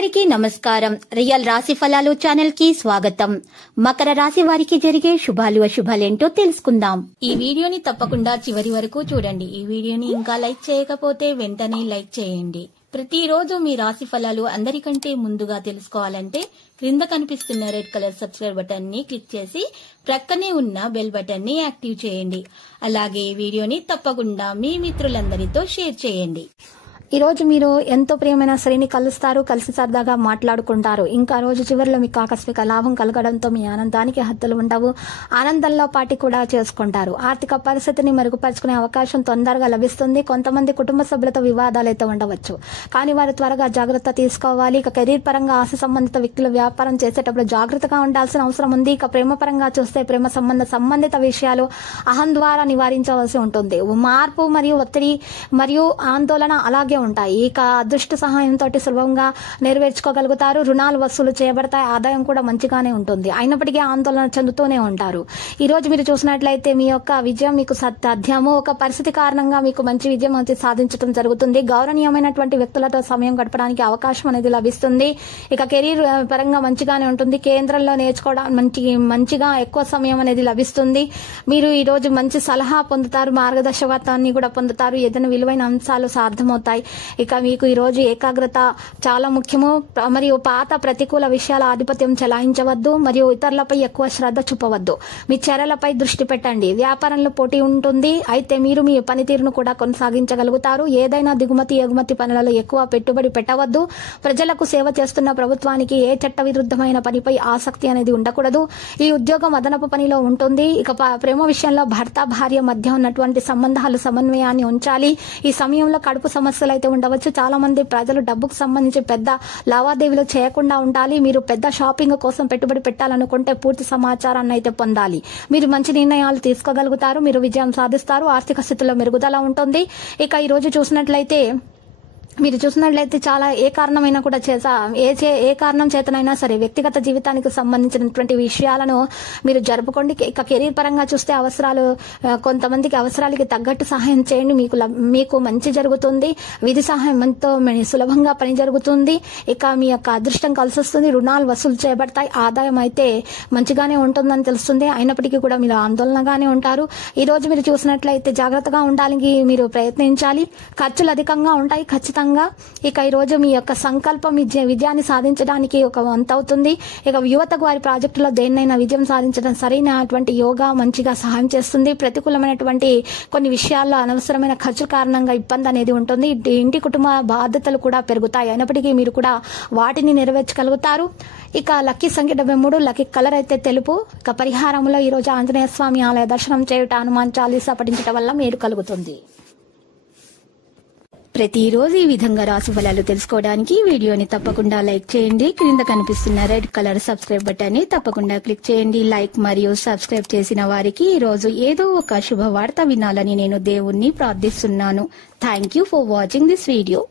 అందరికీ నమస్కారం. రియల్ రాశి ఫలాలు ఛానల్ కి స్వాగతం. మకర రాశి వారికి జరిగే శుభాలు అశుభాలేంటో తెలుసుకుందాం. ఈ వీడియోని తప్పకుండా చివరి వరకు చూడండి. ఈ వీడియోని ఇంకా లైక్ చేయకపోతే వెంటనే లైక్ చేయండి. ప్రతిరోజు మీ రాశి ఫలాలు అందరికంటే ముందుగా తెలుసుకోవాలంటే క్రింద కనిపిస్తున్న రెడ్ కలర్ సబ్స్క్రైబ్ బటన్ ని క్లిక్ చేసి ప్రక్కనే ఉన్న బెల్ బటన్ ని యాక్టివ్ చేయండి. అలాగే ఈ వీడియోని తప్పకుండా మీ మిత్రులందరితో షేర్ చేయండి. ఈ రోజు మీరు ఎంతో ప్రియమైన స్త్రీని కలుస్తారు, కలిసి సరదాగా మాట్లాడుకుంటారు. ఇంకా రోజు చివరిలో మీకు ఆకస్మిక లాభం కలగడంతో మీ ఆనందానికి హద్దులు ఉండవు. ఆనందంలో పార్టీ కూడా చేసుకుంటారు. ఆర్థిక పరిస్థితిని మెరుగుపరుచుకునే అవకాశం తొందరగా లభిస్తుంది. కొంతమంది కుటుంబ సభ్యులతో వివాదాలైతే ఉండవచ్చు, కానీ వారు త్వరగా జాగ్రత్త తీసుకోవాలి. ఇక కెరీర్ పరంగా ఆశ సంబంధిత వ్యక్తులు వ్యాపారం చేసేటప్పుడు జాగ్రత్తగా ఉండాల్సిన అవసరం ఉంది. ఇక ప్రేమ పరంగా చూస్తే ప్రేమ సంబంధిత విషయాలు అహం ద్వారా నివారించవలసి ఉంటుంది. మార్పు మరియు ఒత్తిడి మరియు ఆందోళన అలాగే ఉంటాయి. ఇక అదృష్ట సహాయంతో సులభంగా నెరవేర్చుకోగలుగుతారు. రుణాలు వసూలు చేయబడతాయి. ఆదాయం కూడా మంచిగానే ఉంటుంది. అయినప్పటికీ ఆందోళన చెందుతూనే ఉంటారు. ఈ రోజు మీరు చూసినట్లయితే మీ యొక్క విజయం మీకు సాధ్యము. ఒక పరిస్థితి కారణంగా మీకు మంచి విజయం సాధించడం జరుగుతుంది. గౌరవనీయమైనటువంటి వ్యక్తులతో సమయం గడపడానికి అవకాశం అనేది లభిస్తుంది. ఇక కెరీర్ పరంగా మంచిగానే ఉంటుంది. కేంద్రంలో నేర్చుకోవడానికి మంచిగా ఎక్కువ సమయం అనేది లభిస్తుంది. మీరు ఈ రోజు మంచి సలహా పొందుతారు, మార్గదర్శకత్వాన్ని కూడా పొందుతారు. ఏదైనా విలువైన అంశాలు సాధ్యమవుతాయి. ఇక మీకు ఈ రోజు ఏకాగ్రత చాలా ముఖ్యము. మరియు పాత ప్రతికూల విషయాల ఆధిపత్యం చెలాయించవద్దు మరియు ఇతరులపై ఎక్కువ శ్రద్ధ చూపవద్దు. మీ చర్యలపై దృష్టి పెట్టండి. వ్యాపారంలో పోటీ ఉంటుంది, అయితే మీరు మీ పనితీరును కూడా కొనసాగించగలుగుతారు. ఏదైనా దిగుమతి ఎగుమతి పనులలో ఎక్కువ పెట్టుబడి పెట్టవద్దు. ప్రజలకు సేవ చేస్తున్న ప్రభుత్వానికి ఏ చట్ట విరుద్ధమైన పనిపై ఆసక్తి అనేది ఉండకూడదు. ఈ ఉద్యోగం అదనపు పనిలో ఉంటుంది. ఇక ప్రేమ విషయంలో భర్త భార్య మధ్య ఉన్నటువంటి సంబంధాలు సమన్వయాన్ని ఉంచాలి. ఈ సమయంలో కడుపు సమస్యలు అయితే ఉండవచ్చు. చాలా మంది ప్రజలు డబ్బుకు సంబంధించి పెద్ద లావాదేవీలు చేయకుండా ఉండాలి. మీరు పెద్ద షాపింగ్ కోసం పెట్టుబడి పెట్టాలనుకుంటే పూర్తి సమాచారాన్ని అయితే పొందాలి. మీరు మంచి నిర్ణయాలు తీసుకోగలుగుతారు. మీరు విజయం సాధిస్తారు. ఆర్థిక స్థితిలో మెరుగుదల ఉంటుంది. ఇక ఈ రోజు చూసినట్లయితే చాలా ఏ కారణమైనా కూడా ఏ కారణం చేతనైనా సరే వ్యక్తిగత జీవితానికి సంబంధించినటువంటి విషయాలను మీరు జరుపుకోండి. ఇక కెరీర్ పరంగా చూస్తే కొంతమందికి అవసరాలకి తగ్గట్టు సహాయం చేయండి. మీకు మంచి జరుగుతుంది. విధి సహాయం ఎంతో సులభంగా పని జరుగుతుంది. ఇక మీ యొక్క అదృష్టం కలిసి వస్తుంది. రుణాలు వసూలు చేయబడతాయి. ఆదాయం అయితే మంచిగానే ఉంటుందని తెలుస్తుంది. అయినప్పటికీ కూడా మీరు ఆందోళనగానే ఉంటారు. ఈ రోజు మీరు చూసినట్లయితే జాగ్రత్తగా ఉండాలని మీరు ప్రయత్నించాలి. ఖర్చులు అధికంగా ఉంటాయి ఖచ్చితంగా. ఇక ఈ రోజు మీ యొక్క సంకల్పం విజయాన్ని సాధించడానికి ఒక వంతు అవుతుంది. ఇక యువతకు వారి ప్రాజెక్టులో దేన్నైనా విజయం సాధించడం సరైనటువంటి యోగా మంచిగా సహాయం చేస్తుంది. ప్రతికూలమైనటువంటి కొన్ని విషయాల్లో అనవసరమైన ఖర్చు కారణంగా ఇబ్బంది అనేది ఉంటుంది. ఇంటి కుటుంబ బాధ్యతలు కూడా పెరుగుతాయి. అయినప్పటికీ మీరు కూడా వాటిని నెరవేర్చగలుగుతారు. ఇక లక్కీ సంఖ్య 73, లక్కీ కలర్ అయితే తెలుపు. ఇక పరిహారంలో ఈ రోజు ఆంజనేయ స్వామి ఆలయ దర్శనం చేయుట, హనుమాన్ చాలీసా పఠించడం వల్ల మేలు కలుగుతుంది. ప్రతిరోజు ఈ విధంగా రాశి ఫలాలు తెలుసుకోవడానికి వీడియోని తప్పకుండా లైక్ చేయండి. క్రింద కనిపిస్తున్న రెడ్ కలర్ సబ్స్క్రైబ్ బటన్ ని తప్పకుండా క్లిక్ చేయండి. లైక్ మరియు సబ్స్క్రైబ్ చేసిన వారికి ఈ రోజు ఏదో ఒక శుభవార్త వినాలని నేను దేవుణ్ణి ప్రార్థిస్తున్నాను. Thank you for watching this video.